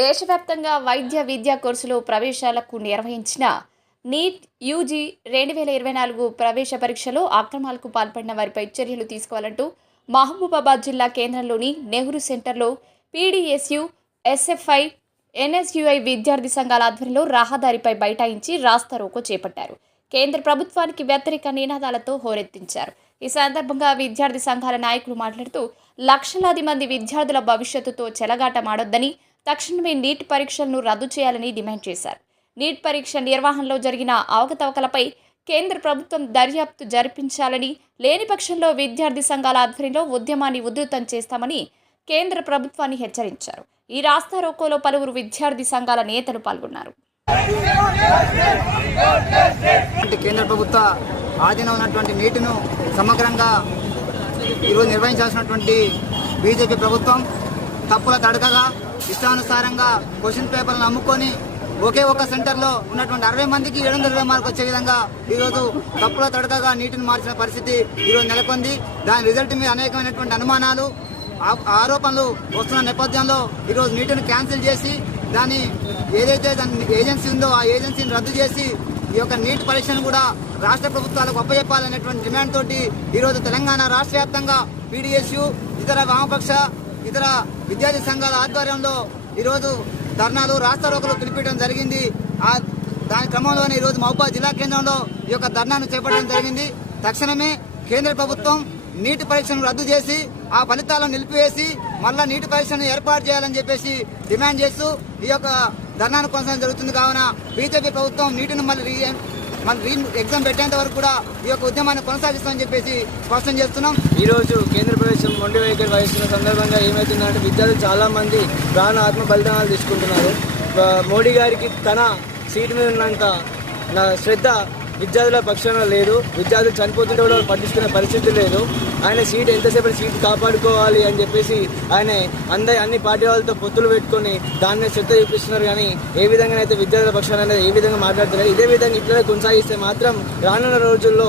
దేశవ్యాప్తంగా వైద్య విద్యా కోర్సులు ప్రవేశాలకు నిర్వహించిన నీట్ యూజీ 2024 ప్రవేశ పరీక్షలో అక్రమాలకు పాల్పడిన వారిపై చర్యలు తీసుకోవాలంటూ మహబూబాబాద్ జిల్లా కేంద్రంలోని నెహ్రూ సెంటర్లో పీడీఎస్యు, ఎస్ఎఫ్ఐ, ఎన్ఎస్యుఐ విద్యార్థి సంఘాల ఆధ్వర్యంలో రహదారిపై బైఠాయించి రాస్తారోకో చేపట్టారు. కేంద్ర ప్రభుత్వానికి వ్యతిరేక నినాదాలతో హోరెత్తించారు. ఈ సందర్భంగా విద్యార్థి సంఘాల నాయకులు మాట్లాడుతూ లక్షలాది మంది విద్యార్థుల భవిష్యత్తుతో చెలగాటమాడొద్దని, తక్షణమే నీట్ పరీక్షలను రద్దు చేయాలని డిమాండ్ చేశారు. నీట్ పరీక్ష నిర్వహణలో జరిగిన అవకతవకలపై కేంద్ర ప్రభుత్వం దర్యాప్తు జరిపించాలని, లేని పక్షంలో విద్యార్థి సంఘాల ఆధ్వర్యంలో ఉద్యమాన్ని ఉధృతం చేస్తామని కేంద్ర ప్రభుత్వాన్ని హెచ్చరించారు. ఈ రాస్తారోకోలో పలువురు విద్యార్థి సంఘాల నేతలు పాల్గొన్నారు. కేంద్ర ప్రభుత్వ ఆధీనం ఉన్నటువంటి నీటిను సమగ్రంగా ఈరోజు నిర్వహించాల్సినటువంటి బీజేపీ ప్రభుత్వం తప్పుల తడకగా ఇష్టానుసారంగా క్వశ్చన్ పేపర్లను అమ్ముకొని ఒకే ఒక సెంటర్లో ఉన్నటువంటి 60 మందికి 720 మార్కులు వచ్చే విధంగా ఈరోజు తప్పుల తడకగా నీటిని మార్చిన పరిస్థితి ఈరోజు నెలకొంది. దాని రిజల్ట్ మీద అనేకమైనటువంటి అనుమానాలు, ఆరోపణలు వస్తున్న నేపథ్యంలో ఈరోజు నీటిని క్యాన్సిల్ చేసి దాని ఏదైతే దాని ఏజెన్సీ ఉందో ఆ ఏజెన్సీని రద్దు చేసి ఈ యొక్క నీట్ పరీక్షను కూడా రాష్ట్ర ప్రభుత్వాలకు అప్పచెప్పాలనేటువంటి డిమాండ్ తోటి ఈరోజు తెలంగాణ రాష్ట్ర వ్యాప్తంగా పీడీఎస్యు, ఇతర వామపక్ష, ఇతర విద్యార్థి సంఘాల ఆధ్వర్యంలో ఈరోజు ధర్నాలు, రాస్తారోకలు పిలిపించడం జరిగింది. దాని క్రమంలోనే ఈరోజు మహబూబాబాద్ జిల్లా కేంద్రంలో ఈ యొక్క ధర్నాను చేపట్టడం జరిగింది. తక్షణమే కేంద్ర ప్రభుత్వం నీటి పరీక్షను రద్దు చేసి ఆ ఫలితాలను నిలిపివేసి మళ్ళా నీటి పరీక్షను ఏర్పాటు చేయాలని చెప్పేసి డిమాండ్ చేస్తూ ఈ యొక్క ధర్నాను కొనసాగడం జరుగుతుంది. కావున బీజేపీ ప్రభుత్వం నీటిని మళ్ళీ ఎగ్జామ్ పెట్టేంత వరకు కూడా ఈ యొక్క ఉద్యమాన్ని కొనసాగిస్తామని చెప్పేసి స్పష్టం చేస్తున్నాం. ఈ రోజు కేంద్ర ప్రభుత్వం మొండి వైఖరి వహిస్తున్న సందర్భంగా ఏమవుతుందంటే విద్యార్థులు చాలా మంది ప్రాణ ఆత్మ బలిదానాలు తీసుకుంటున్నారు. మోడీ గారికి తన సీటు మీద ఉన్నంత శ్రద్ధ విద్యార్థుల పక్షాన లేదు. విద్యార్థులు చనిపోతుంటే కూడా పట్టించుకునే పరిస్థితి లేదు. ఆయన సీట్ ఎంతసేపు సీట్ కాపాడుకోవాలి అని చెప్పేసి ఆయన అన్ని పార్టీ వాళ్ళతో పొత్తులు పెట్టుకొని దాన్ని శ్రద్ధ చూపిస్తున్నారు. కానీ ఏ విధంగా అయితే విద్యార్థుల పక్షాన అనేది ఏ విధంగా మాట్లాడుతున్నారు. ఇదే విధంగా ఇట్లా కొనసాగిస్తే మాత్రం రానున్న రోజుల్లో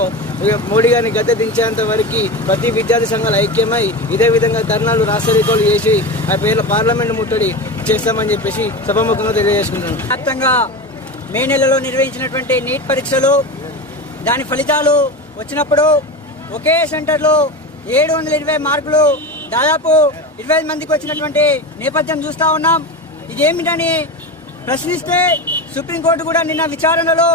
మోడీ గారిని గద్దె దించేంత వరకు ప్రతి విద్యార్థి సంఘాలు ఐక్యమై ఇదే విధంగా ధర్నాలు, రాస్తారోకోలు చేసి ఆ పేర్ల పార్లమెంట్ ముట్టడి చేస్తామని చెప్పేసి సభాముఖంగా తెలియజేసుకుంటున్నాను. వ్యాప్తంగా మే నెలలో నిర్వహించినటువంటి నీట్ పరీక్షలు దాని ఫలితాలు వచ్చినప్పుడు ఒకే సెంటర్లో 720 మార్కులు దాదాపు 20 మందికి వచ్చినటువంటి నేపథ్యం చూస్తా ఉన్నాం. ఇదేమిటని ప్రశ్నిస్తే సుప్రీంకోర్టు కూడా నిన్న విచారణలో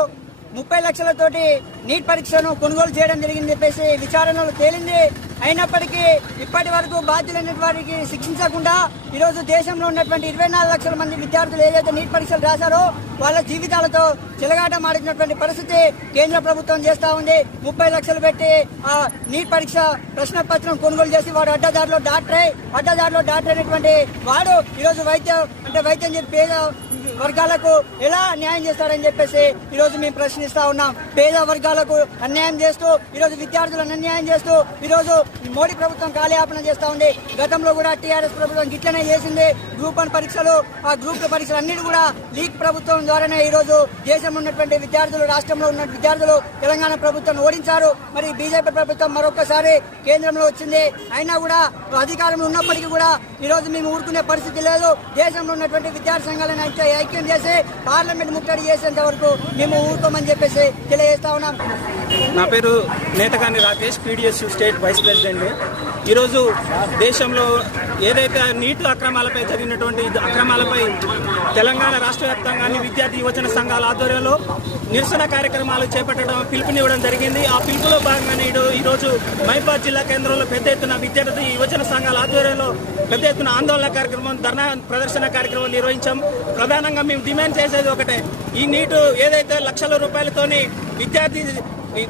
30 లక్షలతోటి నీట్ పరీక్షను కొనుగోలు చేయడం జరిగింది చెప్పేసి విచారణలో తేలింది. అయినప్పటికీ ఇప్పటి వరకు బాధ్యులైన వారికి శిక్షించకుండా ఈరోజు దేశంలో ఉన్నటువంటి 24 లక్షల మంది విద్యార్థులు ఏదైతే నీట్ పరీక్షలు రాశారో వాళ్ళ జీవితాలతో చెలగాటం ఆడినటువంటి పరిస్థితి కేంద్ర ప్రభుత్వం చేస్తా ఉంది. 30 లక్షలు పెట్టి ఆ నీట్ పరీక్ష ప్రశ్న పత్రం కొనుగోలు చేసి వాడు అడ్డదారిలో డాక్టర్ అయినటువంటి వాడు ఈరోజు వైద్యం చెప్పి పేద వర్గాలకు ఎలా న్యాయం చేస్తారని చెప్పేసి ఈరోజు మేము ప్రశ్నిస్తా ఉన్నాం. పేద వర్గాలకు అన్యాయం చేస్తూ ఈరోజు విద్యార్థులను అన్యాయం చేస్తూ ఈరోజు మోడీ ప్రభుత్వం కాలయాపన చేస్తా ఉంది. గతంలో కూడా టీఆర్ఎస్ ప్రభుత్వం గిట్లనే చేసింది. గ్రూప్ 1 పరీక్షలు, ఆ గ్రూప్ 2 పరీక్షలు అన్నిటి కూడా లీగ్ ప్రభుత్వం ద్వారానే ఈరోజు దేశంలో ఉన్నటువంటి విద్యార్థులు, రాష్ట్రంలో ఉన్న విద్యార్థులు తెలంగాణ ప్రభుత్వాన్ని ఓడించారు. మరి బీజేపీ ప్రభుత్వం మరొకసారి కేంద్రంలో వచ్చింది. అయినా కూడా అధికారంలో ఉన్నప్పటికీ కూడా ఈరోజు మేము ఊరుకునే పరిస్థితి లేదు. దేశంలో ఉన్నటువంటి విద్యార్థి సంఘాలను ఐక్యం చేసి పార్లమెంట్ ముట్టడి చేసేంత వరకు మేము ఊరుకోమని చెప్పేసి తెలియజేస్తా ఉన్నాం. నా పేరు Netakani Rakesh, PDS state vice president. ఈరోజు దేశంలో ఏదైతే నీటి అక్రమాలపై జరిగినటువంటి అక్రమాలపై తెలంగాణ రాష్ట్ర వ్యాప్తంగా విద్యార్థి యువజన సంఘాల ఆధ్వర్యంలో నిరసన కార్యక్రమాలు చేపట్టడం పిలుపునివ్వడం జరిగింది. ఆ పిలుపులో భాగంగానే ఈరోజు మహబూబాబాద్ జిల్లా కేంద్రంలో పెద్ద ఎత్తున విద్యార్థి యువజన సంఘాల ఆధ్వర్యంలో పెద్ద ఎత్తున ఆందోళన కార్యక్రమం, ధర్నా ప్రదర్శన కార్యక్రమం నిర్వహించాం. ప్రధానంగా మేము డిమాండ్ చేసేది ఒకటే, ఈ నీటు ఏదైతే లక్షల రూపాయలతోని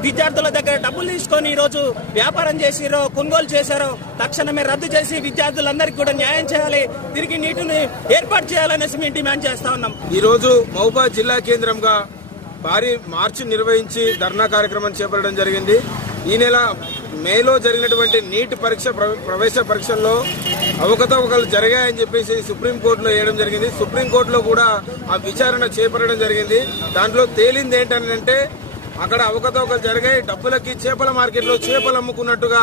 విద్యార్థుల దగ్గర డబ్బులు తీసుకొని ఈరోజు వ్యాపారం చేసిరో, కొనుగోలు చేశారో తక్షణమే రద్దు చేసి విద్యార్థులందరికీ కూడా న్యాయం చేయాలి, తిరిగి నీటిని ఏర్పాటు చేయాలనేసి మేము డిమాండ్ చేస్తా ఉన్నాం. ఈ రోజు మహబూబాబాద్ జిల్లా కేంద్రంగా భారీ మార్చి నిర్వహించి ధర్నా కార్యక్రమం చేపట్టడం జరిగింది. ఈ నెల మేలో జరిగినటువంటి నీట్ ప్రవేశ పరీక్షల్లో అవకతవకలు జరిగాయని చెప్పేసి సుప్రీంకోర్టులో వేయడం జరిగింది. సుప్రీంకోర్టులో కూడా ఆ విచారణ చేపట్టడం జరిగింది. దాంట్లో తేలింది ఏంటంటే అక్కడ అవకతవకలు జరిగాయి. డబ్బులకి చేపల మార్కెట్లో చేపలు అమ్ముకున్నట్టుగా